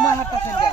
তোমার হাতটা সেন্ডা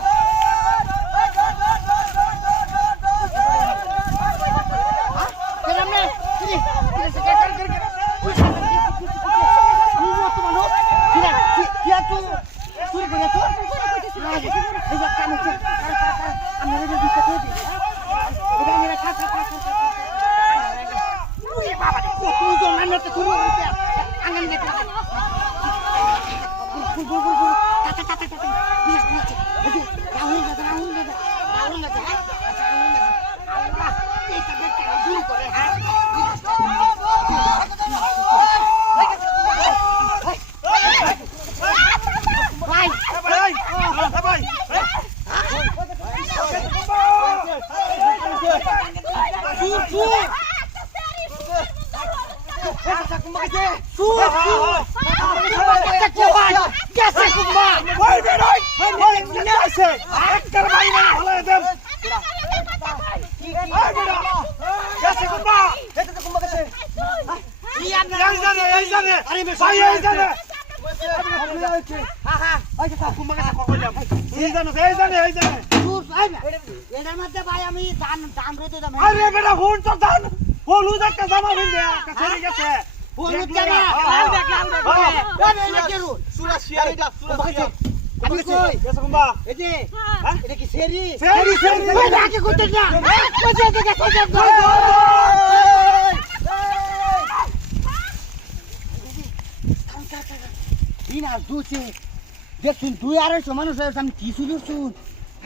দেখুন 2-250 মানুষ আমি কি শুরু শুন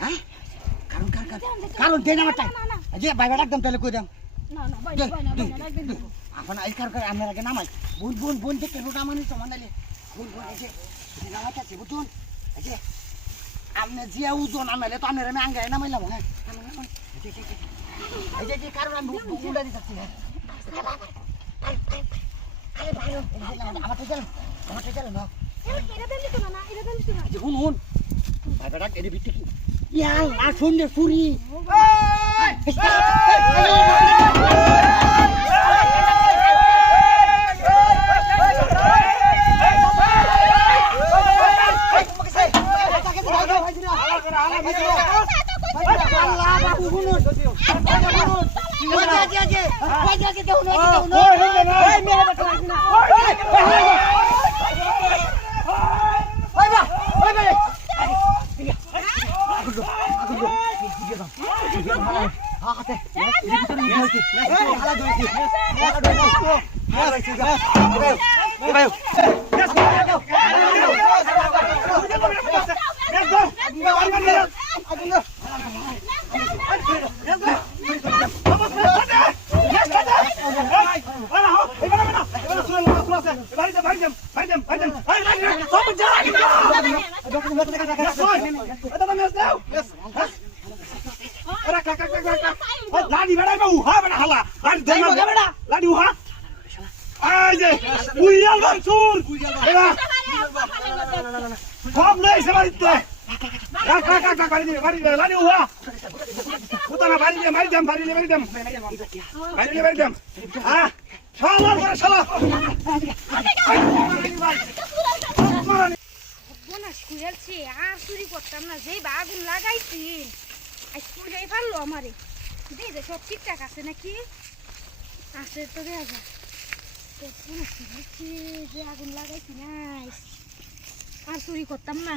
হ্যাঁ কারণ দেন আমার টাইম যে বাইবা একদম তাহলে কই দাম এখন এই কার আমরা আগে নামাই বোন দেখে রোটা মানুষ তো মানালে বোন এই যে নামাইতেছে বুঝুন এই যে আমনে যে ওজন আনালে তো আমরা আমি আঙ্গায় নামাইলাম হ্যাঁ এই যে কারণ আমি বুলা দিতেছি হ্যাঁ আরে ভাই আমাকে চলেন না হুন ভাইটা এর ভিতরে কি ইয়া আর শুনলে ফুরি লাডি বেড়া উহা বেড়া হালা লাডি উহা এই যে উইয়াল মনসুর এরা সব নেই সে বাড়িতে বাড়ি লাডি উহা উতানা বাড়ি দেম হ্যাঁ শালা করে শালা বোনাস কুড়ালছি আর চুরি করতাম না যেই আগুন লাগাইছি আজ কুড়াই পারলো আমারে যে সব ঠিকঠাক আছে নাকি আছে তো দেখা যায় বোনাস কুড়ালছি যে আগুন লাগাইছি না আর চুরি করতাম না।